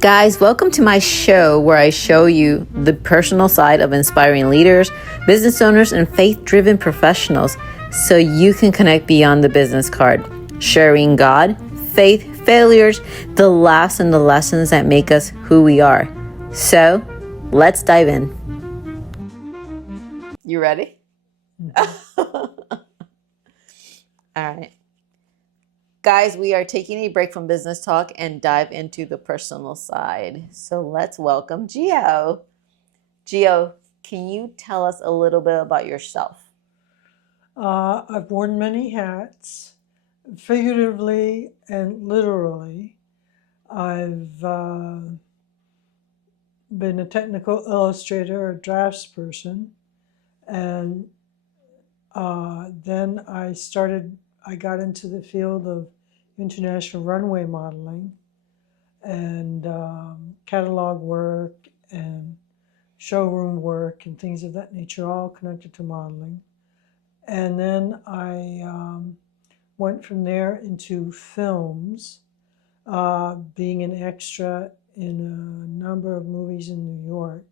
Guys, welcome to my show where I show you the personal side of inspiring leaders, business owners, and faith-driven professionals so you can connect beyond the business card, sharing God, faith, failures, the laughs, and the lessons that make us who we are. So, let's dive in. You ready? All right. Guys, we are taking a break from business talk and dive into the personal side. So let's welcome Geo. Geo, can you tell us a little bit about yourself? I've worn many hats, figuratively and literally. I've been a technical illustrator, a draftsperson, and then I got into the field of international runway modeling and catalog work and showroom work and things of that nature, all connected to modeling. And then I went from there into films, being an extra in a number of movies in New York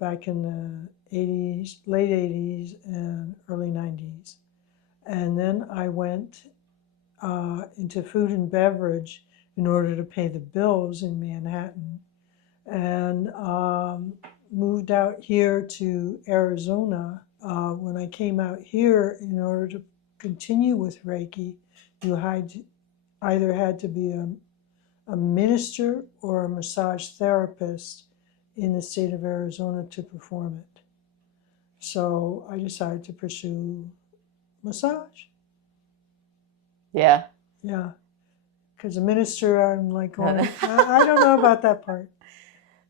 back in the 80s, late 80s and early 90s. And then I went into food and beverage in order to pay the bills in Manhattan, and moved out here to Arizona. When I came out here, in order to continue with Reiki, you either had to be a minister or a massage therapist in the state of Arizona to perform it. So I decided to pursue massage. Yeah. Yeah. Because a minister, I'm like going, I don't know about that part.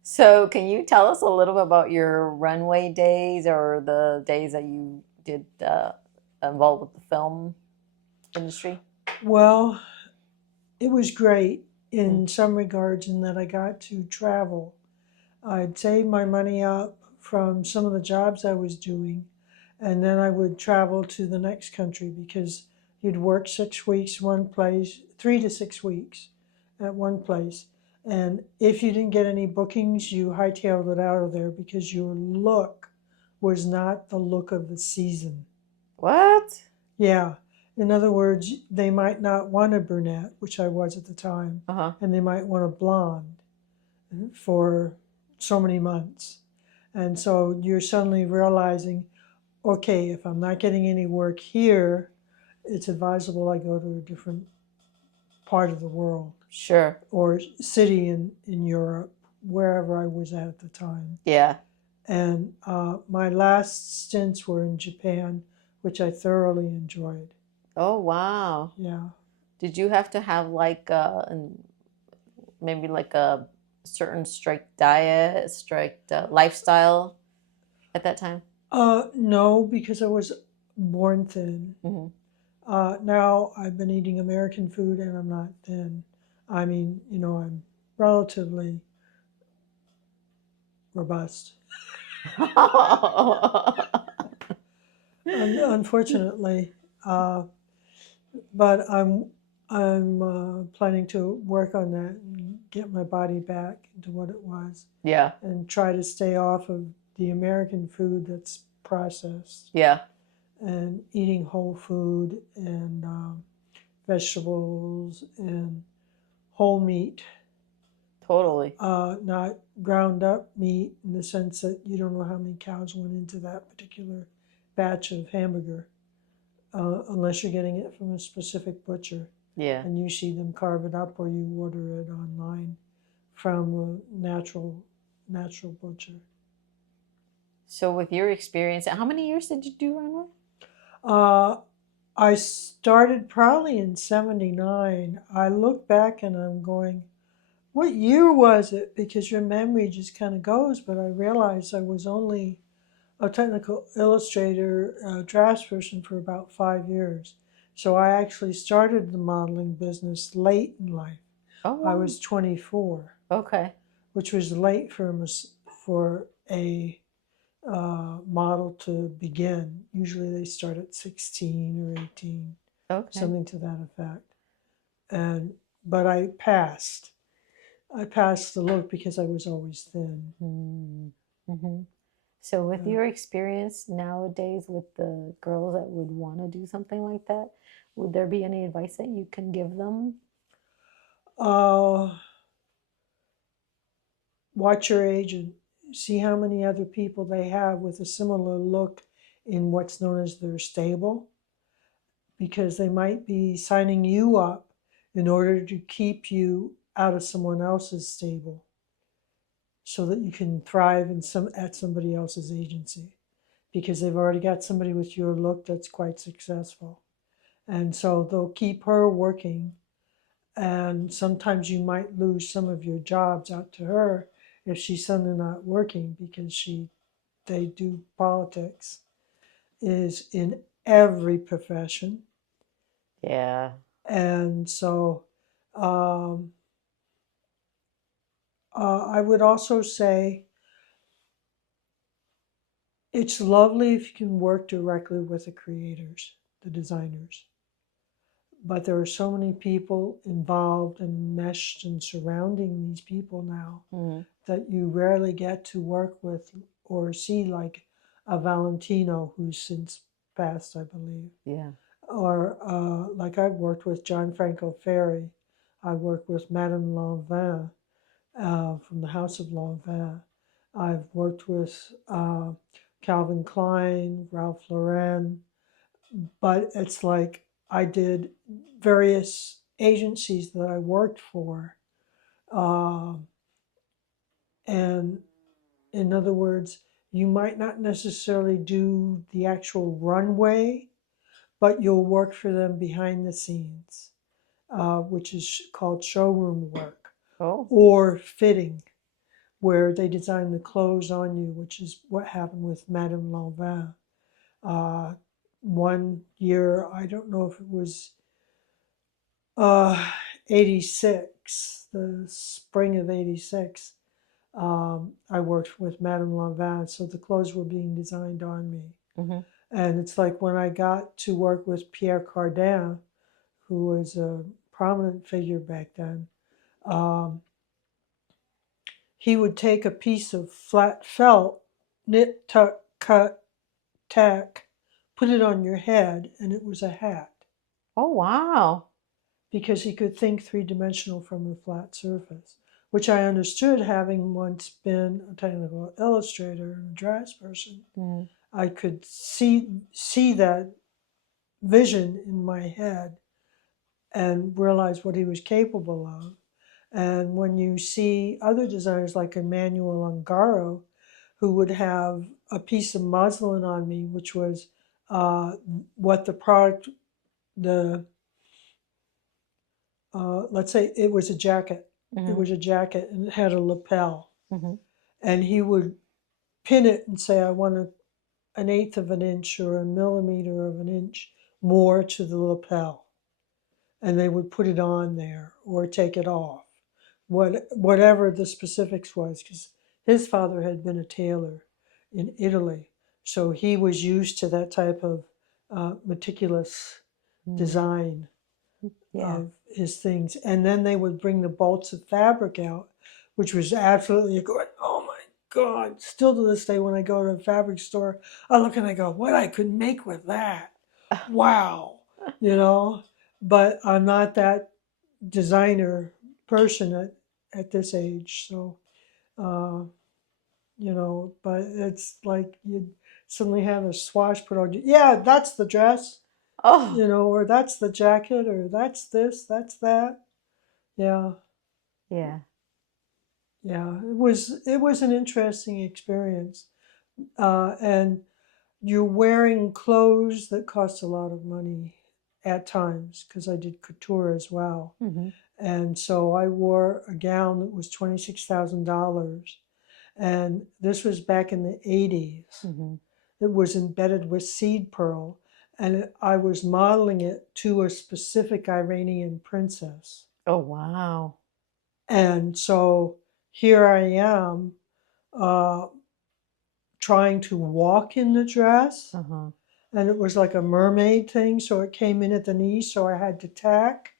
So can you tell us a little bit about your runway days or the days that you did involved with the film industry? Well, it was great in some regards in that I got to travel. I'd save my money up from some of the jobs I was doing, and then I would travel to the next country because you'd work 6 weeks one place, 3 to 6 weeks at one place. And if you didn't get any bookings, you hightailed it out of there because your look was not the look of the season. What? Yeah. In other words, they might not want a brunette, which I was at the time, and they might want a blonde for so many months. And so you're suddenly realizing, okay, if I'm not getting any work here, it's advisable I go to a different part of the world. Sure. Or city in Europe, wherever I was at the time. Yeah. And my last stints were in Japan, which I thoroughly enjoyed. Oh, wow. Yeah. Did you have to have like maybe like a certain strict diet, strict lifestyle at that time? No, because I was born thin. Now I've been eating American food and I'm not thin. I mean, I'm relatively robust. Unfortunately, but I'm planning to work on that and get my body back into what it was. Yeah. And try to stay off of the American food that's processed. Yeah. And eating whole food and vegetables and whole meat. Totally. Not ground up meat in the sense that you don't know how many cows went into that particular batch of hamburger, unless you're getting it from a specific butcher. Yeah. And you see them carve it up or you order it online from a natural butcher. So with your experience, how many years did you do runway? I started probably in 79. I look back and I'm going, what year was it? Because your memory just kind of goes, but I realized I was only a technical illustrator, draftsperson for about 5 years. So I actually started the modeling business late in life. Oh, wow. I was 24. Okay. Which was late for a model to begin. Usually they start at 16 or 18, something to that effect. But I passed. I passed the look because I was always thin. Mm-hmm. So, with your experience nowadays with the girls that would want to do something like that, would there be any advice that you can give them? Uh, watch your agent. See how many other people they have with a similar look in what's known as their stable, because they might be signing you up in order to keep you out of someone else's stable so that you can thrive at somebody else's agency, because they've already got somebody with your look that's quite successful. And so they'll keep her working, and sometimes you might lose some of your jobs out to her if she's suddenly not working, because they do politics is in every profession. Yeah. And so um, I would also say it's lovely if you can work directly with the creators, the designers. But there are so many people involved and meshed and surrounding these people now that you rarely get to work with or see, like a Valentino who's since passed, I believe. Yeah. Or like I've worked with Gianfranco Ferré. I worked with Madame Lanvin from the House of Lanvin. I've worked with Calvin Klein, Ralph Lauren, but it's like I did various agencies that I worked for. Uh, and in other words, you might not necessarily do the actual runway, but you'll work for them behind the scenes, which is called showroom work, Oh. or fitting, where they design the clothes on you, which is what happened with Madame Lanvin. Uh, one year, I don't know if it was uh, 86, the spring of 86, I worked with Madame Lanvin, so the clothes were being designed on me. Mm-hmm. And it's like when I got to work with Pierre Cardin, who was a prominent figure back then, um, he would take a piece of flat felt, knit, tuck, cut, tack, put it on your head, and it was a hat, Oh, wow. because he could think three-dimensional from a flat surface, which I understood, having once been a technical illustrator and a draftsperson. Mm-hmm. I could see that vision in my head and realize what he was capable of. And when you see other designers like Emmanuel Ungaro, who would have a piece of muslin on me, which was what the product, the let's say it was a jacket. It Mm-hmm. was a jacket and it had a lapel. Mm-hmm. And he would pin it and say, I want an eighth of an inch or a millimeter of an inch more to the lapel. And they would put it on there or take it off, whatever the specifics was, because his father had been a tailor in Italy. So he was used to that type of meticulous design Yeah. of his things. And then they would bring the bolts of fabric out, which was absolutely good. Oh my God. Still to this day, when I go to a fabric store, I look and I go, what I could make with that. Wow. You know, but I'm not that designer person at this age. So, uh, but it's like you suddenly have a swash put on you. Yeah, that's the dress, Oh, or that's the jacket, or that's this, that's that. Yeah, yeah. yeah. It was an interesting experience, and you're wearing clothes that cost a lot of money at times, because I did couture as well, Mm-hmm. and so I wore a gown that was $26,000, and this was back in the 80s. Mm-hmm. It was embedded with seed pearl, and I was modeling it to a specific Iranian princess. Oh, wow. And so here I am, uh, trying to walk in the dress, Uh-huh. and it was like a mermaid thing, so it came in at the knee, so I had to tack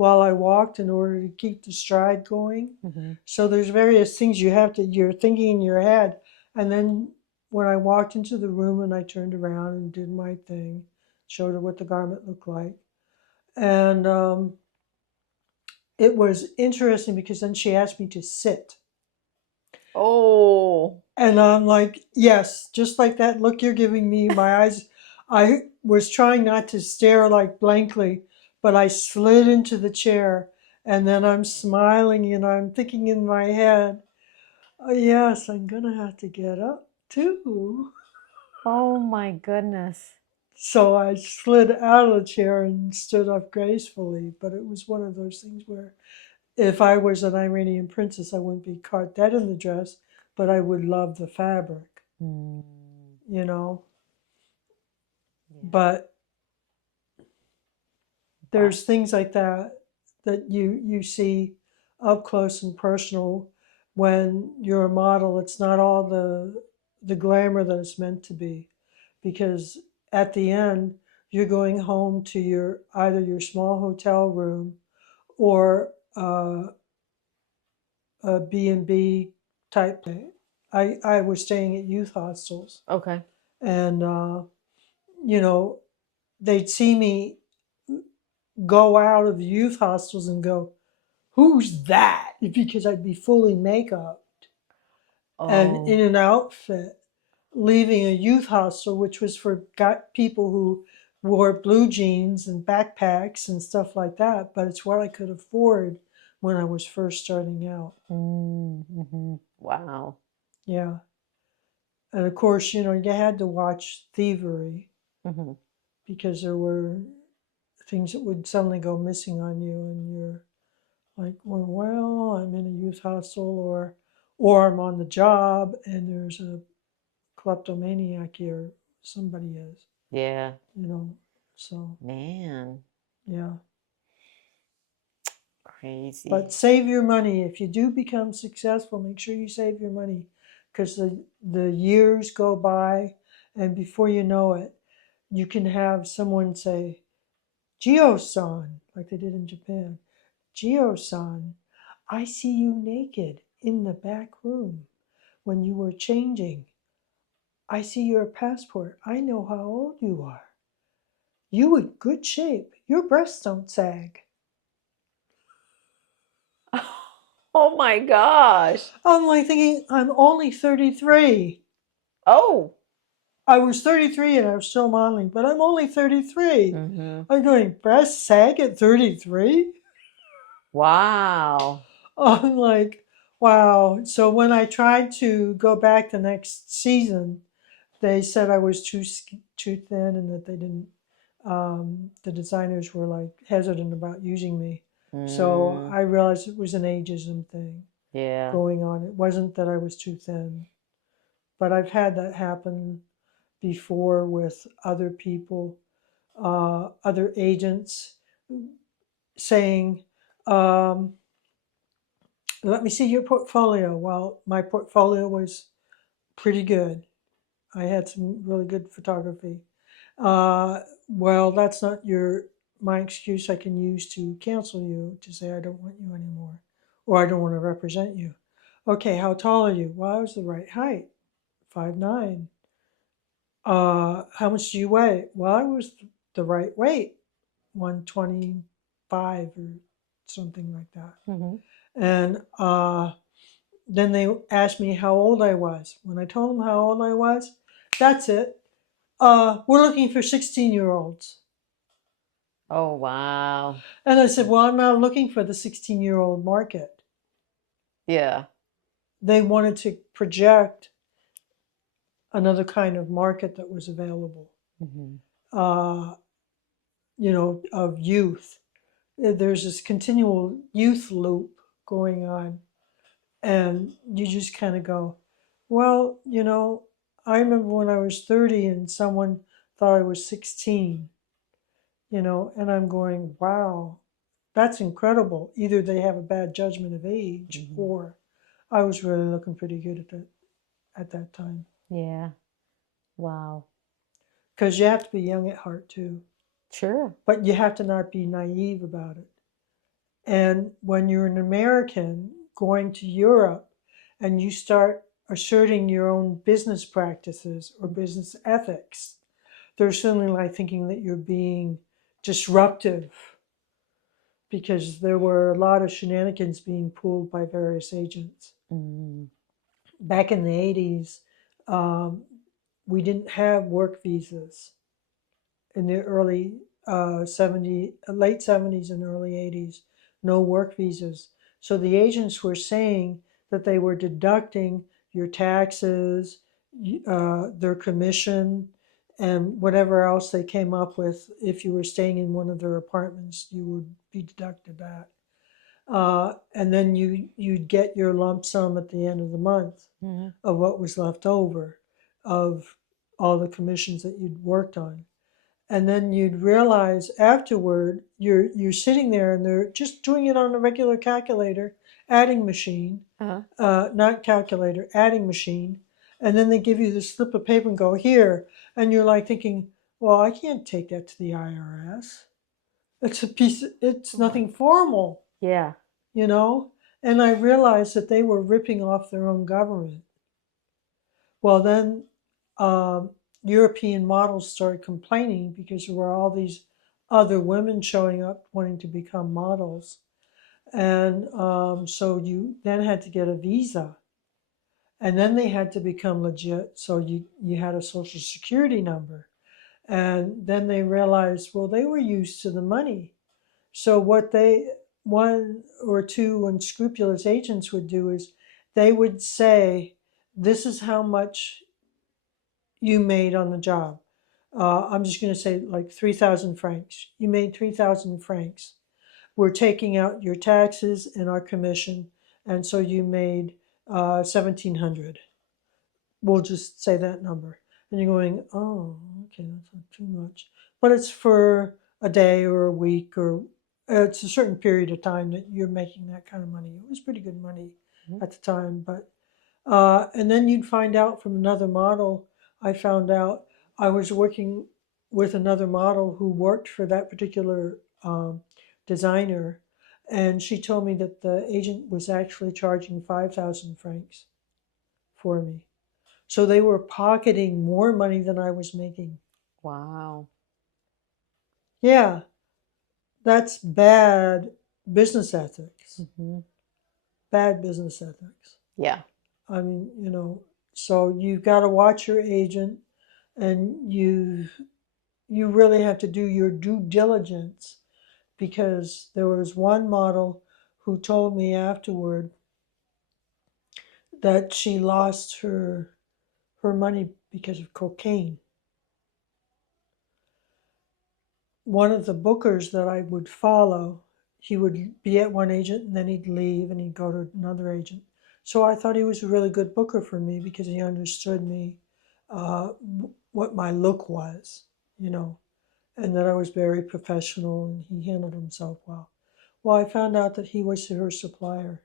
while I walked in order to keep the stride going. Mm-hmm. So there's various things you're thinking in your head. And then when I walked into the room and I turned around and did my thing, showed her what the garment looked like. And it was interesting because then she asked me to sit. Oh. And I'm like, yes, just like that look you're giving me, my eyes. I was trying not to stare like blankly, but I slid into the chair and then I'm smiling and I'm thinking in my head, oh, yes, I'm going to have to get up too. Oh my goodness. So I slid out of the chair and stood up gracefully. But it was one of those things where if I was an Iranian princess, I wouldn't be caught dead in the dress, but I would love the fabric, Mm. you know. Yeah. But Wow. there's things like that that you see up close and personal when you're a model. It's not all the glamour that it's meant to be, because at the end you're going home to your either your small hotel room or a B&B type place. I was staying at youth hostels, Okay. and you know, they'd see me go out of youth hostels and go, who's that? Because I'd be fully makeup and Oh. in an outfit, leaving a youth hostel, which was for people who wore blue jeans and backpacks and stuff like that. But it's what I could afford when I was first starting out. Mm-hmm. Wow. Yeah. And of course, you had to watch thievery Mm-hmm. because there were things that would suddenly go missing on you, and you're like, well, I'm in a youth hostel, or I'm on the job and there's a kleptomaniac here. Somebody is, Yeah. you know. So Man. yeah. Crazy. But save your money. If you do become successful, make sure you save your money, because the years go by, and before you know it, you can have someone say, Geo-san, like they did in Japan. Geo-san, I see you naked in the back room when you were changing. I see your passport. I know how old you are. You in good shape. Your breasts don't sag. Oh my gosh. I'm like thinking, I'm only 33. Oh. I was 33 and I was still modeling, but I'm only 33. Mm-hmm. I'm going, breasts sag at 33? Wow. I'm like, wow. So when I tried to go back the next season, they said I was too thin and that they didn't. The designers were like hesitant about using me. So Mm. I realized it was an ageism thing Yeah. going on. It wasn't that I was too thin, but I've had that happen before with other people, other agents saying, um, let me see your portfolio. Well, my portfolio was pretty good. I had some really good photography. Well, that's not my excuse I can use to cancel you, to say I don't want you anymore, or I don't want to represent you. Okay, how tall are you? Well, I was the right height, 5'9". How much do you weigh? Well, I was the right weight, 125 or something like that. Mm-hmm. And then they asked me how old I was. When I told them how old I was, that's it. We're looking for 16-year-olds. Oh wow. And I said, well, I'm not looking for the 16-year-old market. Yeah. They wanted to project another kind of market that was available, Mm-hmm. uh, of youth. There's this continual youth loop going on. And you just kind of go, well, I remember when I was 30 and someone thought I was 16, and I'm going, wow, that's incredible. Either they have a bad judgment of age, Mm-hmm. or I was really looking pretty good at that time. Yeah. Wow. Because you have to be young at heart too, Sure. but you have to not be naive about it. And when you're an American going to Europe and you start asserting your own business practices or business ethics, they're certainly like thinking that you're being disruptive because there were a lot of shenanigans being pulled by various agents. Mm. Back in the 80s, um, we didn't have work visas. In the early 70, late 70s and early 80s, no work visas. So the agents were saying that they were deducting your taxes, their commission, and whatever else they came up with. If you were staying in one of their apartments, you would be deducted that. And then you'd get your lump sum at the end of the month Mm-hmm. of what was left over of all the commissions that you'd worked on. And then you'd realize afterward you're sitting there and they're just doing it on a regular calculator, adding machine, Uh-huh. not calculator, adding machine, and then they give you this slip of paper and go here, and you're like thinking, well, I can't take that to the IRS. It's a piece. It's Right. nothing formal, Yeah. you know. And I realized that they were ripping off their own government. Well, then um, European models started complaining because there were all these other women showing up wanting to become models. And so you then had to get a visa. And then they had to become legit. So you had a social security number. And then they realized, well, they were used to the money. So what one or two unscrupulous agents would do is they would say, this is how much you made on the job. I'm just going to say like 3,000 francs. You made 3,000 francs. We're taking out your taxes and our commission. And so you made 1,700. We'll just say that number. And you're going, oh, okay, that's not too much. But it's for a day or a week or it's a certain period of time that you're making that kind of money. It was pretty good money Mm-hmm. at the time, but and then you'd find out from another model. I found out I was working with another model who worked for that particular designer, and she told me that the agent was actually charging 5,000 francs for me. So they were pocketing more money than I was making. Wow. Yeah, that's bad business ethics. Mm-hmm. Bad business ethics. Yeah. I mean, so you've got to watch your agent and you really have to do your due diligence because there was one model who told me afterward that she lost her money because of cocaine. One of the bookers that I would follow, he would be at one agent and then he'd leave and he'd go to another agent. So I thought he was a really good booker for me because he understood me, uh, what my look was, you know, and that I was very professional and he handled himself well. Well, I found out that he was her supplier.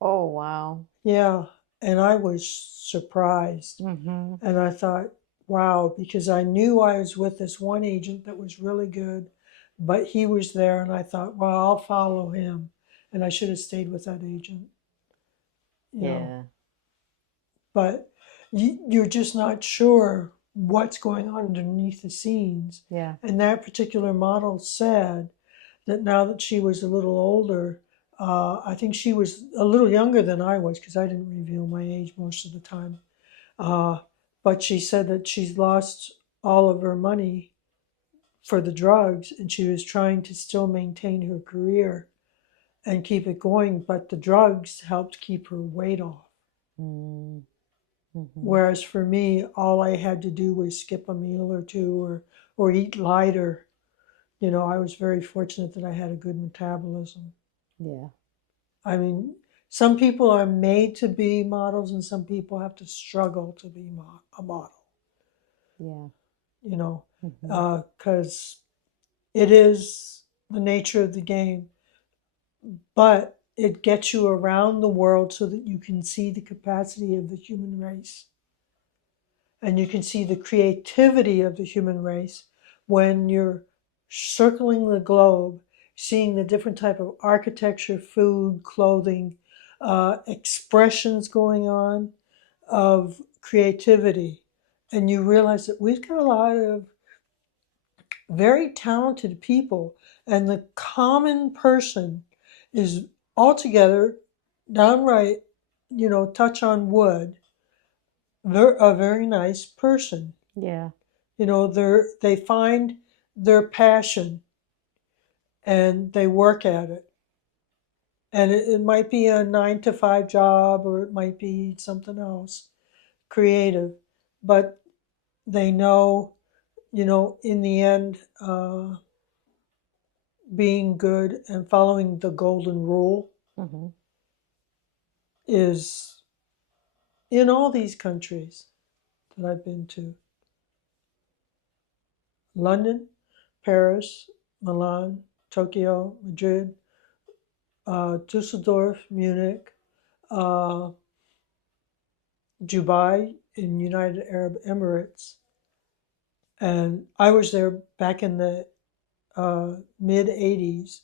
Oh, wow. Yeah, and I was surprised. Mm-hmm. And I thought, wow, because I knew I was with this one agent that was really good, but he was there, and I thought, well, I'll follow him. And I should have stayed with that agent, you know. Yeah. But you're just not sure what's going on underneath the scenes. Yeah. And that particular model said that now that she was a little older, I think she was a little younger than I was because I didn't reveal my age most of the time. Uh, but she said that she's lost all of her money for the drugs and she was trying to still maintain her career and keep it going, but the drugs helped keep her weight off. Mm-hmm. Whereas for me, all I had to do was skip a meal or two or eat lighter. I was very fortunate that I had a good metabolism. Yeah. I mean, some people are made to be models and some people have to struggle to be a model, Yeah. you know, Mm-hmm. because it is the nature of the game, but it gets you around the world so that you can see the capacity of the human race and you can see the creativity of the human race when you're circling the globe, seeing the different type of architecture, food, clothing, expressions going on of creativity. And you realize that we've got a lot of very talented people, and the common person is altogether downright, touch on wood, a very nice person. Yeah. They find their passion and they work at it. And it might be a 9 to 5 job, or it might be something else creative, but they know, in the end, being good and following the golden rule Mm-hmm. is in all these countries that I've been to: London, Paris, Milan, Tokyo, Madrid, Dusseldorf, Munich, uh, Dubai in United Arab Emirates. And I was there back in the mid 80s,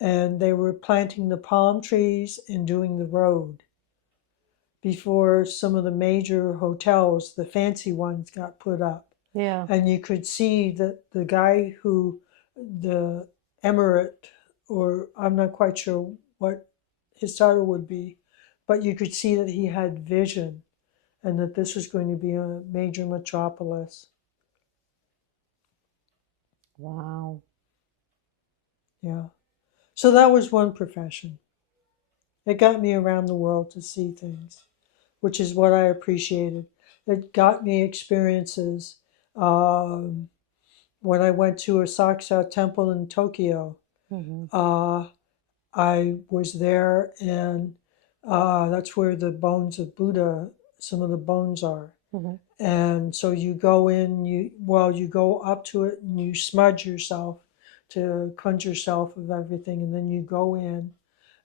and they were planting the palm trees and doing the road before some of the major hotels, the fancy ones, got put up. Yeah. And you could see that the guy the emirate, or I'm not quite sure what his title would be, but you could see that he had vision and that this was going to be a major metropolis. Wow. Yeah. So that was one profession. It got me around the world to see things, which is what I appreciated. It got me experiences. Um, when I went to Asakusa Temple in Tokyo, Mm-hmm. I was there, and that's where the bones of Buddha, some of the bones are. Mm-hmm. And so you go in, you go up to it and you smudge yourself to cleanse yourself of everything, and then you go in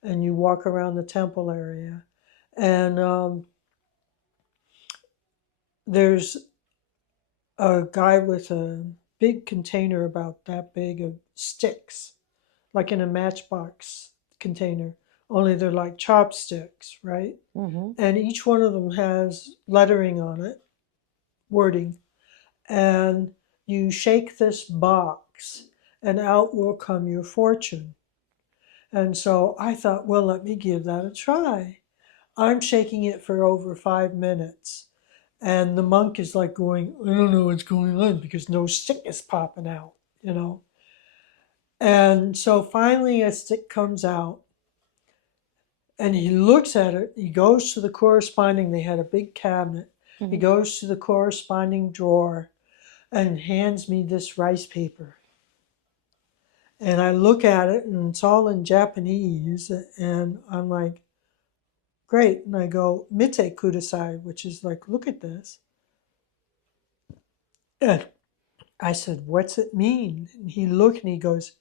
and you walk around the temple area, and there's a guy with a big container about that big of sticks, like in a matchbox container, only they're like chopsticks, right? Mm-hmm. And each one of them has lettering on it, wording, and you shake this box and out will come your fortune. And so I thought, well, let me give that a try. I'm shaking it for over 5 minutes. And the monk is like going, I don't know what's going on, because no stick is popping out. And so finally a stick comes out, and he looks at it. He goes to the corresponding, they had a big cabinet. He Mm-hmm. goes to the corresponding drawer and hands me this rice paper. And I look at it, and it's all in Japanese. And I'm like, great. And I go, Mite kudasai, which is like, look at this. And I said, what's it mean? And he looked and he goes,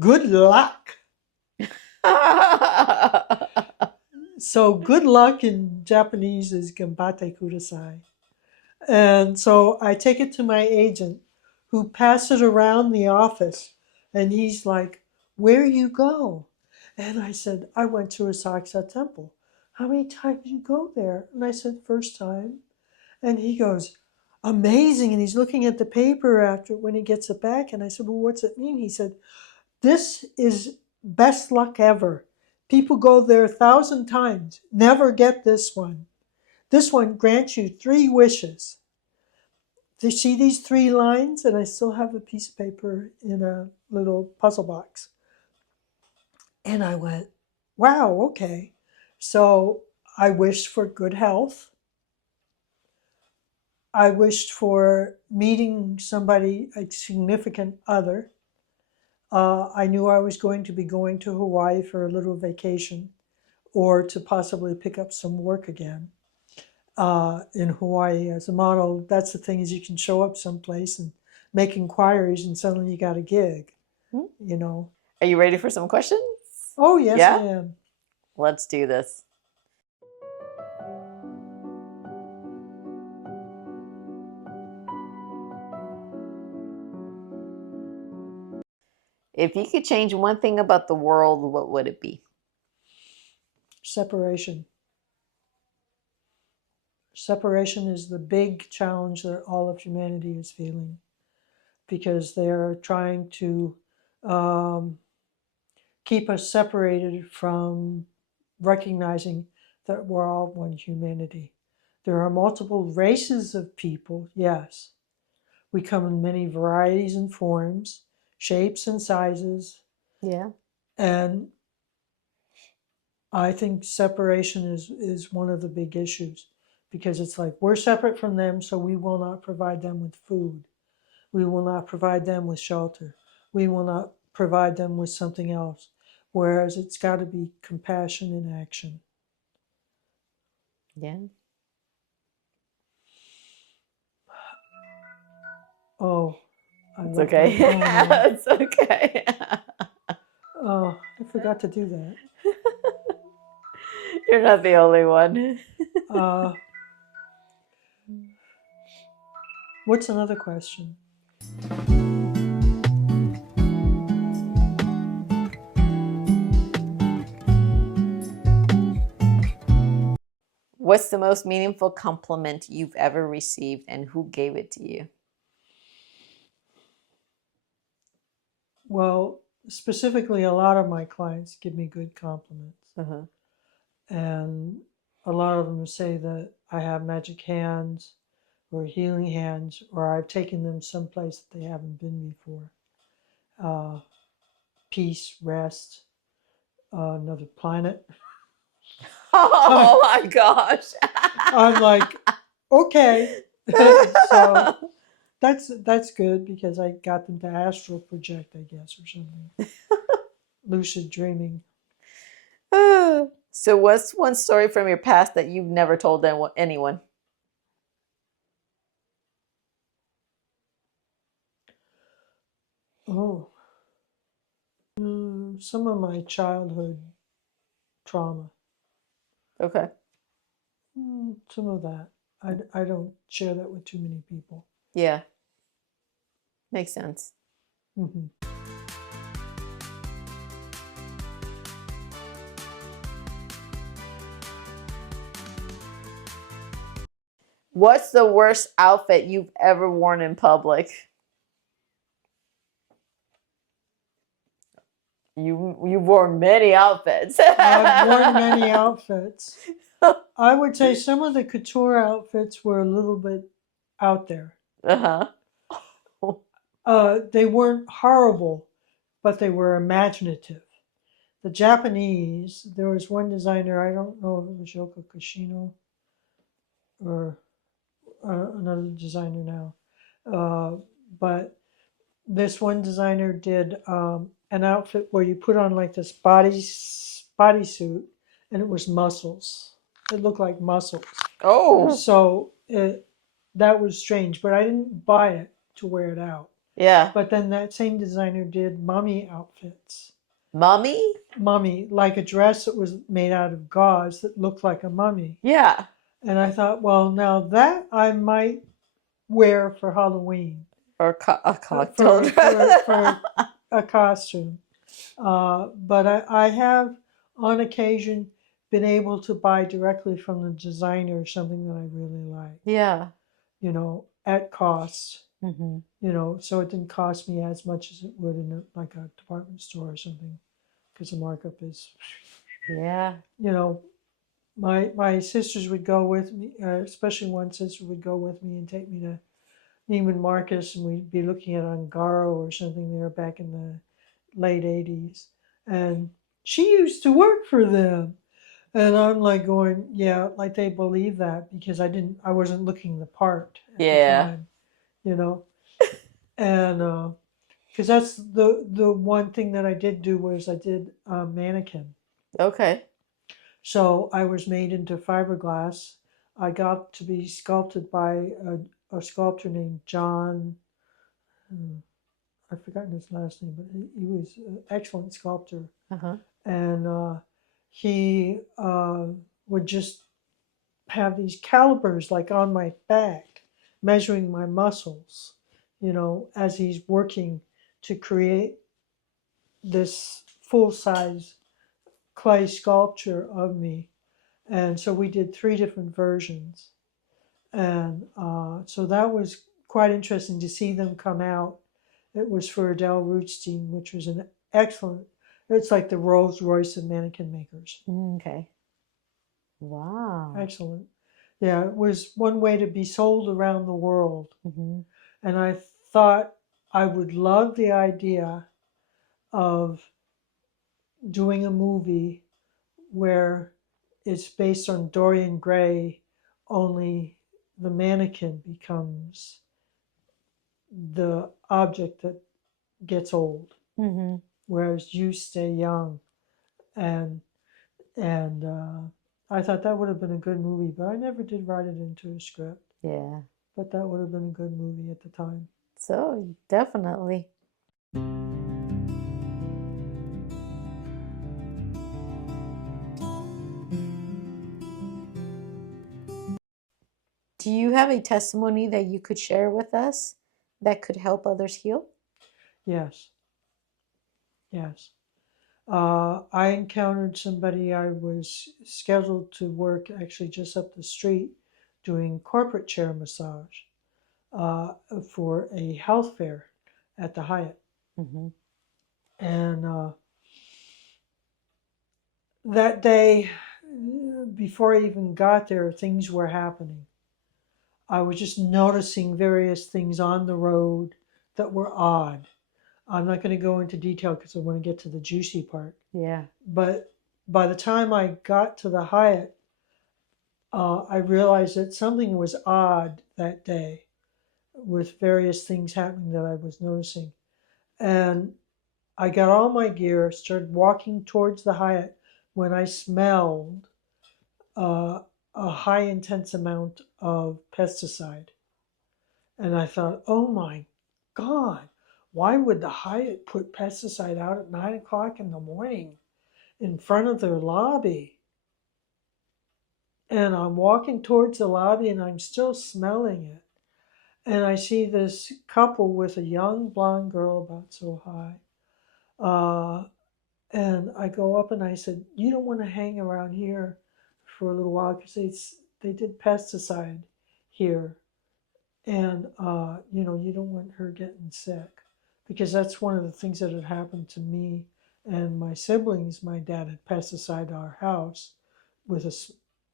good luck. So good luck in Japanese is gambate kudasai. And so I take it to my agent, who passes it around the office. And he's like, where you go? And I said, I went to Asakusa Temple. How many times did you go there? And I said, first time. And he goes, amazing. And he's looking at the paper after when he gets it back. And I said, well, what's it mean? He said, this is best luck ever. People go there 1,000 times, never get this one. This one grants you 3 wishes. Do you see these 3 lines? And I still have a piece of paper in a little puzzle box. And I went, wow, okay. So I wished for good health. I wished for meeting somebody, a significant other. I knew I was going to be going to Hawaii for a little vacation, or to possibly pick up some work again in Hawaii as a model. That's the thing, is you can show up someplace and make inquiries, and suddenly you got a gig, you know. Are you ready for some questions? Oh, yes, Yeah? I am. Let's do this. If you could change one thing about the world, what would it be? Separation. Separation is the big challenge that all of humanity is feeling because they're trying to keep us separated from recognizing that we're all one humanity. There are multiple races of people, yes. We come in many varieties and forms, shapes and sizes. Yeah. And I think separation is one of the big issues because it's like we're separate from them, so we will not provide them with food. We will not provide them with shelter. We will not provide them with something else. Whereas it's got to be compassion in action. Yeah. Oh, I It's love okay. my It's okay. Oh, I forgot to do that. You're not the only one. What's another question? What's the most meaningful compliment you've ever received and who gave it to you? Well, specifically, a lot of my clients give me good compliments. Uh-huh. And a lot of them say that I have magic hands or healing hands, or I've taken them someplace that they haven't been before. Peace, rest, another planet. Oh my gosh. I'm like, okay. So that's good because I got them to astral project, I guess, or something. Lucid dreaming. So what's one story from your past that you've never told anyone? Oh, some of my childhood trauma. Okay. Some of that. I don't share that with too many people. Yeah. Makes sense. Mm-hmm. What's the worst outfit you've ever worn in public? You've worn many outfits. I've worn many outfits. I would say some of the couture outfits were a little bit out there. Uh-huh. They weren't horrible, but they were imaginative. The Japanese, there was one designer, I don't know if it was Yoko Kashino or another designer now, but this one designer did an outfit where you put on like this bodysuit and it was muscles. It looked like muscles. Oh. So that was strange, but I didn't buy it to wear it out. Yeah. But then that same designer did mummy outfits. Mummy? Mummy, like a dress that was made out of gauze that looked like a mummy. Yeah. And I thought, well, now that I might wear for Halloween. Or a cocktail dress. For a costume. But I have, on occasion, been able to buy directly from the designer something that I really like. Yeah. You know, at cost. Mm-hmm. You know, so it didn't cost me as much as it would in like a department store or something, because the markup is. Yeah. You know, my sisters would go with me, especially one sister would go with me and take me to Neiman Marcus, and we'd be looking at Ungaro or something there back in the late 80s. And she used to work for them. And I'm like going, yeah, like they believe that because I wasn't looking the part at the time, you know? And because that's the one thing that I did do was I did mannequin. Okay. So I was made into fiberglass. I got to be sculpted by a sculptor named John. I've forgotten his last name, but he was an excellent sculptor. Uh-huh. And he would just have these calipers like on my back, measuring my muscles, you know, as he's working to create this full-size clay sculpture of me. And so we did 3 different versions. And so that was quite interesting to see them come out. It was for Adele Rootstein, which was an excellent, it's like the Rolls Royce of mannequin makers. Okay. Wow. Excellent. Yeah, it was one way to be sold around the world. Mm-hmm. And I thought I would love the idea of doing a movie where it's based on Dorian Gray, only the mannequin becomes the object that gets old, Mm-hmm. whereas you stay young. And and I thought that would have been a good movie, but I never did write it into a script. Yeah. But that would have been a good movie at the time. So definitely. Do you have a testimony that you could share with us that could help others heal? Yes, yes. I encountered somebody. I was scheduled to work actually just up the street doing corporate chair massage for a health fair at the Hyatt. Mm-hmm. And that day, before I even got there, things were happening. I was just noticing various things on the road that were odd. I'm not going to go into detail because I want to get to the juicy part. Yeah. But by the time I got to the Hyatt, I realized that something was odd that day with various things happening that I was noticing. And I got all my gear, started walking towards the Hyatt when I smelled a high intense amount of pesticide. And I thought, oh my God, why would the Hyatt put pesticide out at 9 o'clock in the morning in front of their lobby? And I'm walking towards the lobby and I'm still smelling it. And I see this couple with a young blonde girl about so high. And I go up and I said, you don't want to hang around here for a little while because they did pesticide here. And, you don't want her getting sick because that's one of the things that had happened to me and my siblings. My dad had pesticide our house with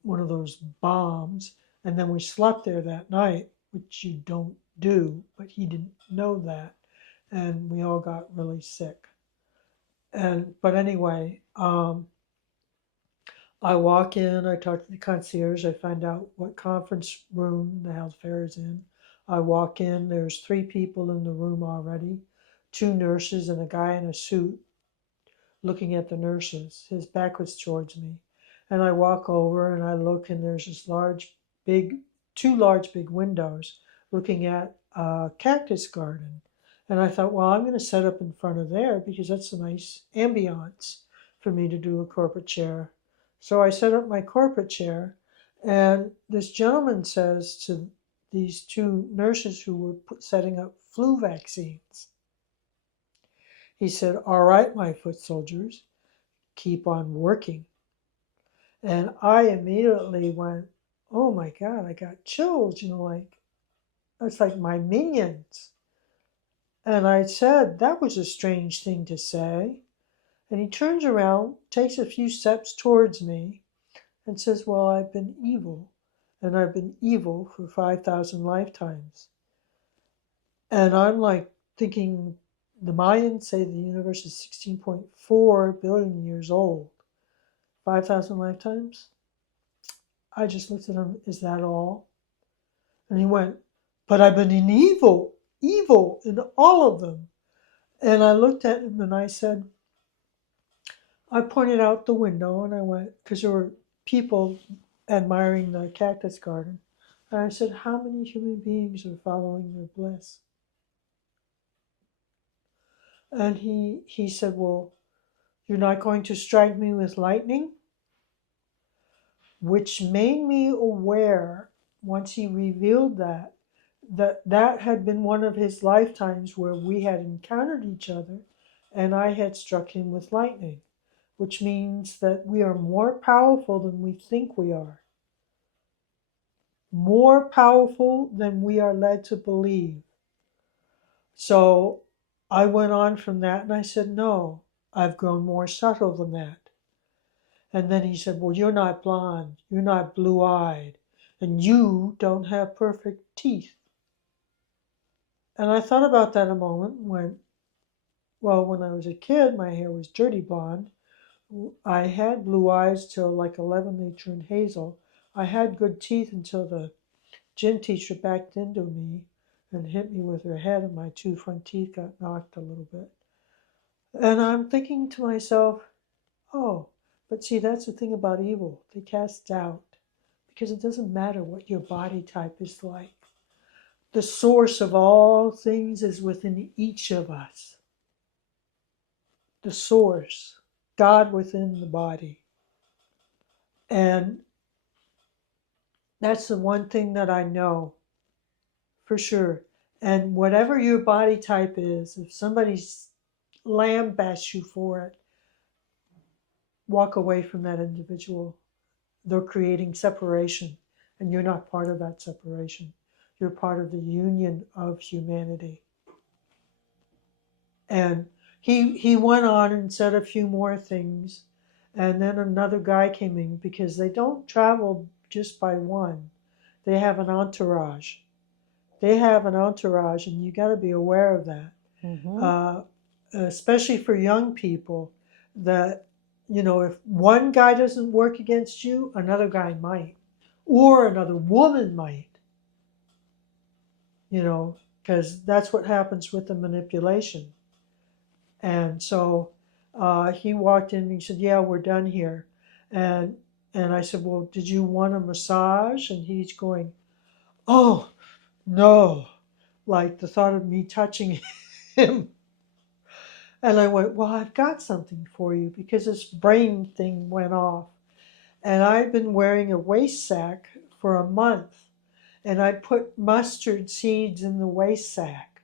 one of those bombs. And then we slept there that night, which you don't do, but he didn't know that. And we all got really sick. But anyway, I walk in, I talk to the concierge, I find out what conference room the health fair is in. I walk in, there's 3 people in the room already, 2 nurses and a guy in a suit looking at the nurses. His back was towards me. And I walk over and I look and there's this two large big windows looking at a cactus garden. And I thought, well, I'm going to set up in front of there because that's a nice ambiance for me to do a corporate chair. So I set up my corporate chair, and this gentleman says to these 2 nurses who were setting up flu vaccines, he said, all right, my foot soldiers, keep on working. And I immediately went, oh my God, I got chills, like, it's like my minions. And I said, that was a strange thing to say. And he turns around, takes a few steps towards me, and says, well, I've been evil. And I've been evil for 5,000 lifetimes. And I'm like thinking, the Mayans say the universe is 16.4 billion years old. 5,000 lifetimes? I just looked at him, is that all? And he went, but I've been in evil in all of them. And I looked at him and I said, I pointed out the window and I went, because there were people admiring the cactus garden. And I said, how many human beings are following your bliss? And he said, well, you're not going to strike me with lightning? Which made me aware, once he revealed that had been one of his lifetimes where we had encountered each other and I had struck him with lightning, which means that we are more powerful than we think we are, more powerful than we are led to believe. So I went on from that and I said, no, I've grown more subtle than that. And then he said, well, you're not blonde, you're not blue eyed, and you don't have perfect teeth. And I thought about that a moment and went, well, when I was a kid, my hair was dirty blonde. I had blue eyes till like 11 they turned hazel. I had good teeth until the gym teacher backed into me and hit me with her head, and my two front teeth got knocked a little bit. And I'm thinking to myself, oh, but see, that's the thing about evil. They cast doubt because it doesn't matter what your body type is like. The source of all things is within each of us. The source, God within the body. And that's the one thing that I know for sure. And whatever your body type is, if somebody lambasts you for it, walk away from that individual. They're creating separation, and you're not part of that separation. You're part of the union of humanity. And he went on and said a few more things, and then another guy came in because they don't travel just by one. They have an entourage. They have an entourage, and you got to be aware of that. Especially for young people, that, you know, if one guy doesn't work against you, another guy might, or another woman might, you know, because that's what happens with the manipulation. And so he walked in and he said, yeah, we're done here. And I said, well, did you want a massage? And he's going, oh, no, like the thought of me touching him. And I went, well, I've got something for you, because this brain thing went off. And I'd been wearing a waist sack for a month. And I put mustard seeds in the waist sack.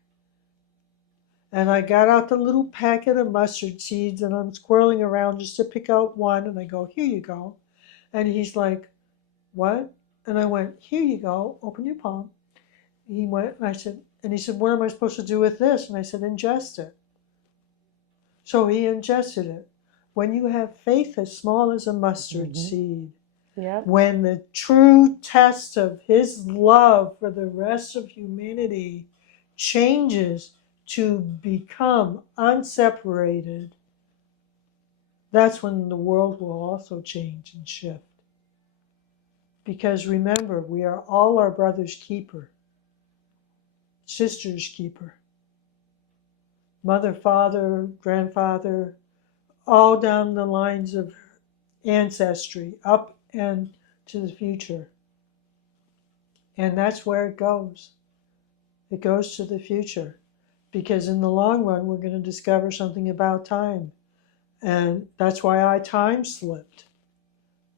And I got out the little packet of mustard seeds, and I'm squirreling around just to pick out one. And I go, here you go. And he's like, what? And I went, here you go. Open your palm. He went, and I said, and he said, what am I supposed to do with this? And I said, ingest it. So he ingested it. When you have faith as small as a mustard seed, when the true test of his love for the rest of humanity changes to become unseparated, that's when the world will also change and shift. Because remember, we are all our brother's keeper, sister's keeper, mother, father, grandfather, all down the lines of ancestry, up and to the future. And that's where it goes. It goes to the future. Because in the long run, we're going to discover something about time. And that's why I time slipped.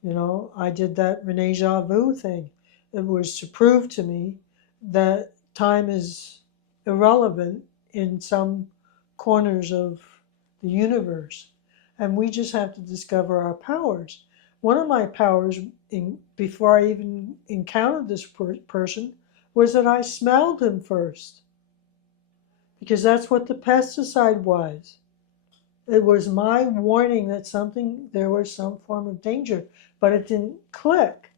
You know, I did that deja vu thing. It was to prove to me that time is irrelevant in some corners of the universe. And we just have to discover our powers. One of my powers, before I even encountered this person, was that I smelled him first. Because that's what the pesticide was. It was my warning that there was some form of danger, but it didn't click.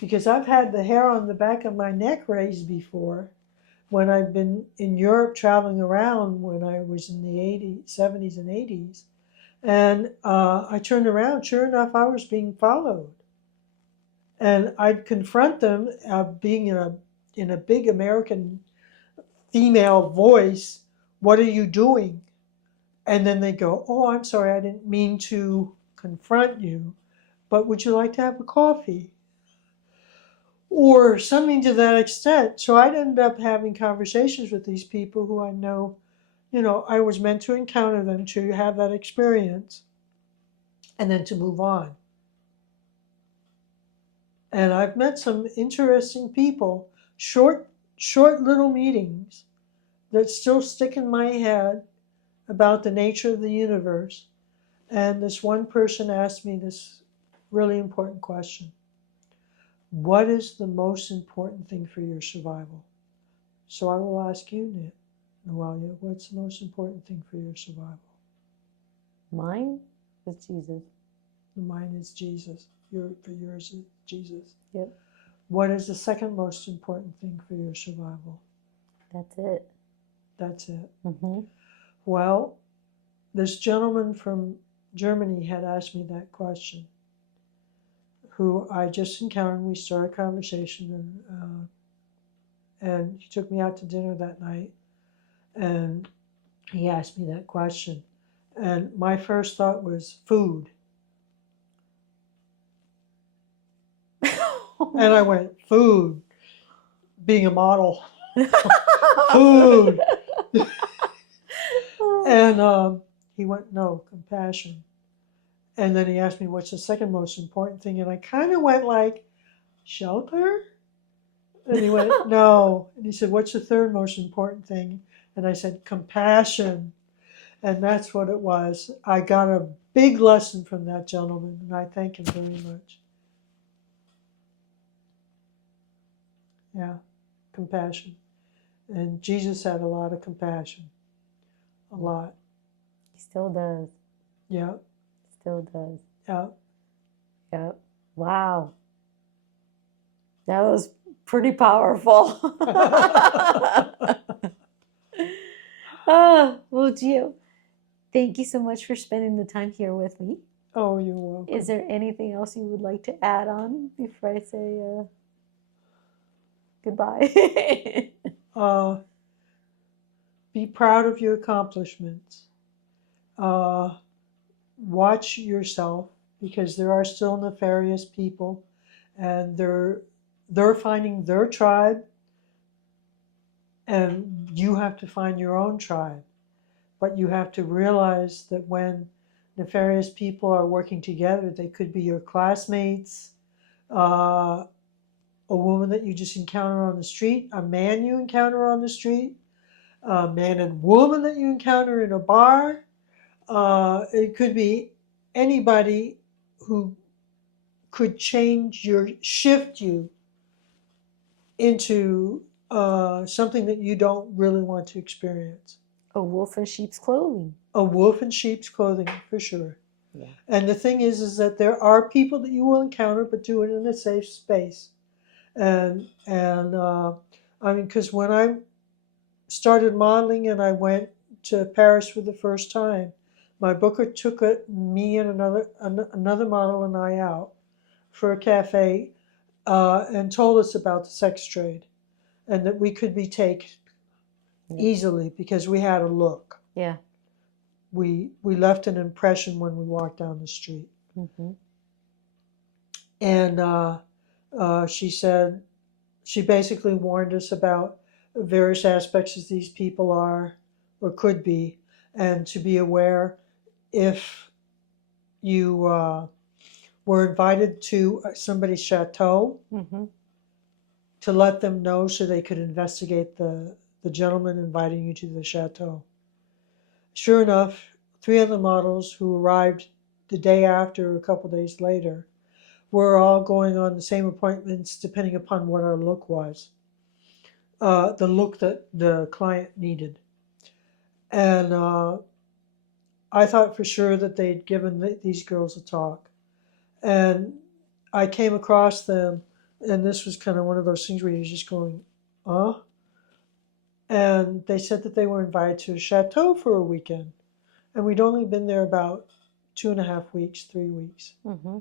Because I've had the hair on the back of my neck raised before when I've been in Europe traveling around when I was in the 70s and 80s. And I turned around, sure enough, I was being followed. And I'd confront them, being in a big American female voice, what are you doing? And then they go, oh, I'm sorry, I didn't mean to confront you, but would you like to have a coffee? Or something to that extent. So I'd end up having conversations with these people who I know, you know, I was meant to encounter them, to have that experience, and then to move on. And I've met some interesting people, short little meetings that still stick in my head. about the nature of the universe. And this one person asked me this really important question. What is the most important thing for your survival? So I will ask you, Noelia, what's the most important thing for your survival? Mine is Jesus. Mine is Jesus. For yours is Jesus. Yep. What is the second most important thing for your survival? That's it. That's it. Mm-hmm. Well, this gentleman from Germany had asked me that question, who I just encountered. We started a conversation, and he took me out to dinner that night, and he asked me that question. And my first thought was food. And I went, food, being a model, food. And he went, no, compassion. And then he asked me, what's the second most important thing? And I kind of went like, shelter? And he went, no. And he said, what's the third most important thing? And I said, compassion. And that's what it was. I got a big lesson from that gentleman, and I thank him very much. Yeah, compassion. And Jesus had a lot of compassion. A lot. He still does. Yeah. Still does. Yeah. Yep. Wow. That was pretty powerful. Well, Gio, thank you so much for spending the time here with me. Oh, you're welcome. Is there anything else you would like to add on before I say goodbye? Be proud of your accomplishments. Watch yourself, because there are still nefarious people, and they're finding their tribe, and you have to find your own tribe. But you have to realize that when nefarious people are working together, they could be your classmates, a woman that you just encounter on the street, a man you encounter on the street, a man and woman that you encounter in a bar. It could be anybody who could shift you into something that you don't really want to experience. A wolf in sheep's clothing. A wolf in sheep's clothing, for sure. Yeah. And the thing is that there are people that you will encounter, but do it in a safe space. And I mean, because when I started modeling and I went to Paris for the first time, my booker took me and another model and I out for a cafe, and told us about the sex trade, and that we could be taken easily because we had a look. Yeah. We left an impression when we walked down the street. Mm-hmm. And she said, she basically warned us about various aspects of these people are or could be, and to be aware if you were invited to somebody's chateau, Mm-hmm. to let them know so they could investigate the gentleman inviting you to the chateau. Sure enough, 3 other models who arrived the day after, a couple days later, were all going on the same appointments depending upon what our look was, the look that the client needed. And I thought for sure that they'd given these girls a talk. And I came across them, and this was kind of one of those things where you're just going, and they said that they were invited to a chateau for a weekend. And we'd only been there about 2.5 weeks, 3 weeks. Mm-hmm.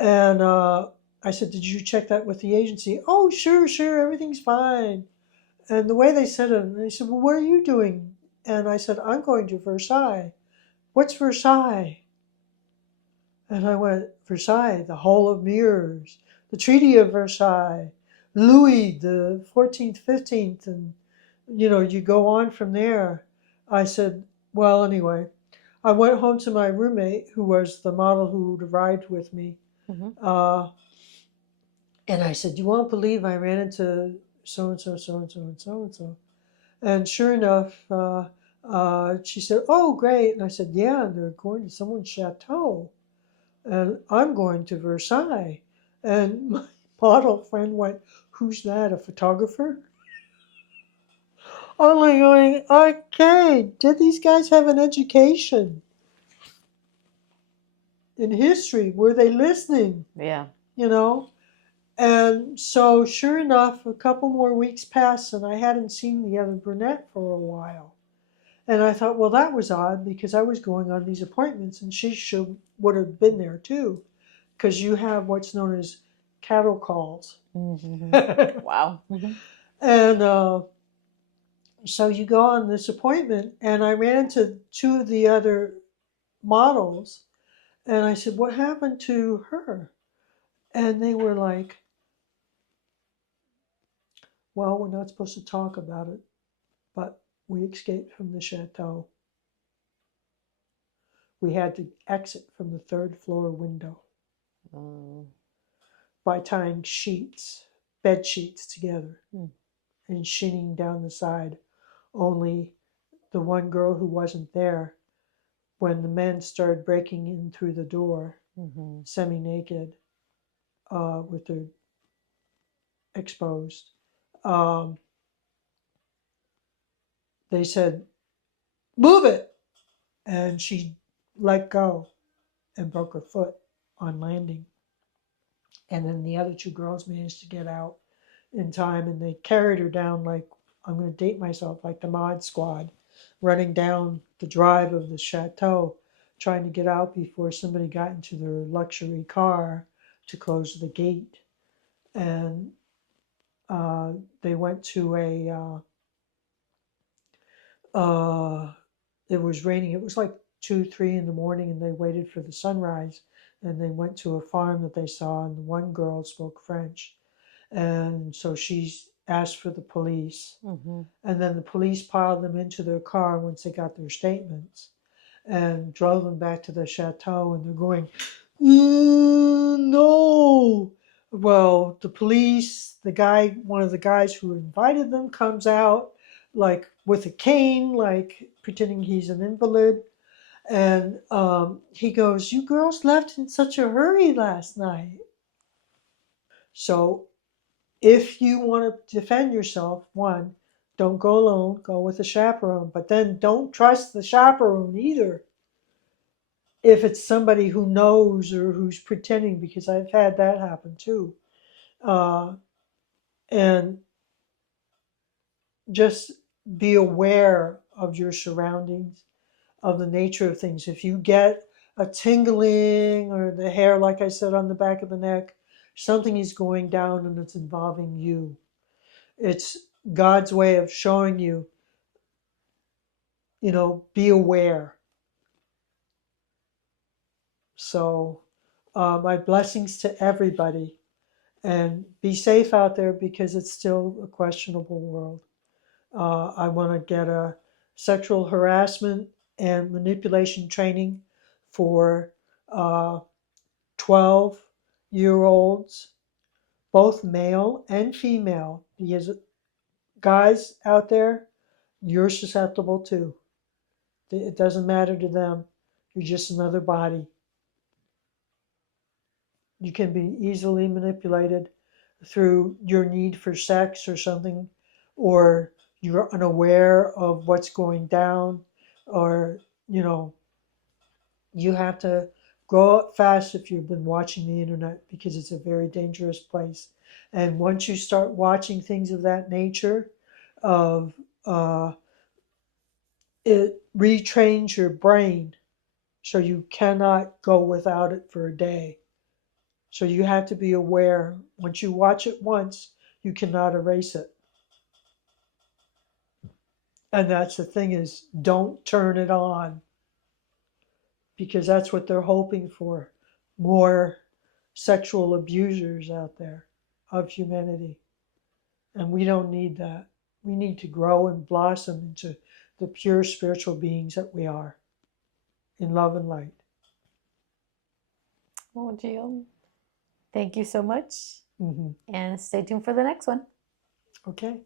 And I said, did you check that with the agency? Oh, sure, everything's fine. And the way they said it, they said, well, what are you doing? And I said, I'm going to Versailles. What's Versailles? And I went, Versailles, the Hall of Mirrors, the Treaty of Versailles, Louis the 14th, 15th, and you go on from there. I said, well, anyway, I went home to my roommate, who was the model who arrived with me. Mm-hmm. And I said, you won't believe I ran into so-and-so, so-and-so, and so-and-so. And sure enough, She said, "Oh, great." And I said, "Yeah, they're going to someone's chateau. And I'm going to Versailles." And my model friend went, "Who's that, a photographer?" I'm like going, okay, did these guys have an education in history? Were they listening? Yeah. You know? And so, sure enough, a couple more weeks passed, and I hadn't seen the other brunette for a while. And I thought, well, that was odd because I was going on these appointments, and she would have been there too, because you have what's known as cattle calls. Mm-hmm. Wow. Mm-hmm. And so you go on this appointment, and I ran into two of the other models, and I said, "What happened to her?" And they were like, "Well, we're not supposed to talk about it, but we escaped from the chateau. We had to exit from the third floor window Mm. by tying bed sheets together Mm. and shinning down the side. Only the one girl who wasn't there, when the men started breaking in through the door, Mm-hmm. semi-naked, with their exposed, um, they said, 'Move it!' And she let go and broke her foot on landing. And then the other two girls managed to get out in time, and they carried her down like, I'm going to date myself, like the Mod Squad, running down the drive of the chateau, trying to get out before somebody got into their luxury car to close the gate. And they went to it was raining. It was like 2, 3 in the morning, and they waited for the sunrise. And they went to a farm that they saw, and the one girl spoke French. And so she asked for the police. Mm-hmm. And then the police piled them into their car once they got their statements and drove them back to the chateau. And they're going, no. Well, the police, one of the guys who invited them comes out like with a cane, like pretending he's an invalid. And he goes, "You girls left in such a hurry last night." So if you want to defend yourself, one, don't go alone, go with a chaperone. But then don't trust the chaperone either if it's somebody who knows or who's pretending, because I've had that happen too. Uh, and just be aware of your surroundings, of the nature of things. If you get a tingling or the hair, like I said, on the back of the neck, something is going down and it's involving you. It's God's way of showing you, be aware. So, my blessings to everybody, and be safe out there because it's still a questionable world. I want to get a sexual harassment and manipulation training for 12-year-olds, both male and female, because guys out there, you're susceptible too. It doesn't matter to them. You're just another body. You can be easily manipulated through your need for sex or something, or you're unaware of what's going down, or, you have to grow up fast if you've been watching the internet, because it's a very dangerous place. And once you start watching things of that nature, of it retrains your brain so you cannot go without it for a day. So you have to be aware. Once you watch it once, you cannot erase it. And that's the thing, is don't turn it on, because that's what they're hoping for. More sexual abusers out there of humanity. And we don't need that. We need to grow and blossom into the pure spiritual beings that we are, in love and light. Well, Gio, thank you so much. Hmm. And stay tuned for the next one. Okay.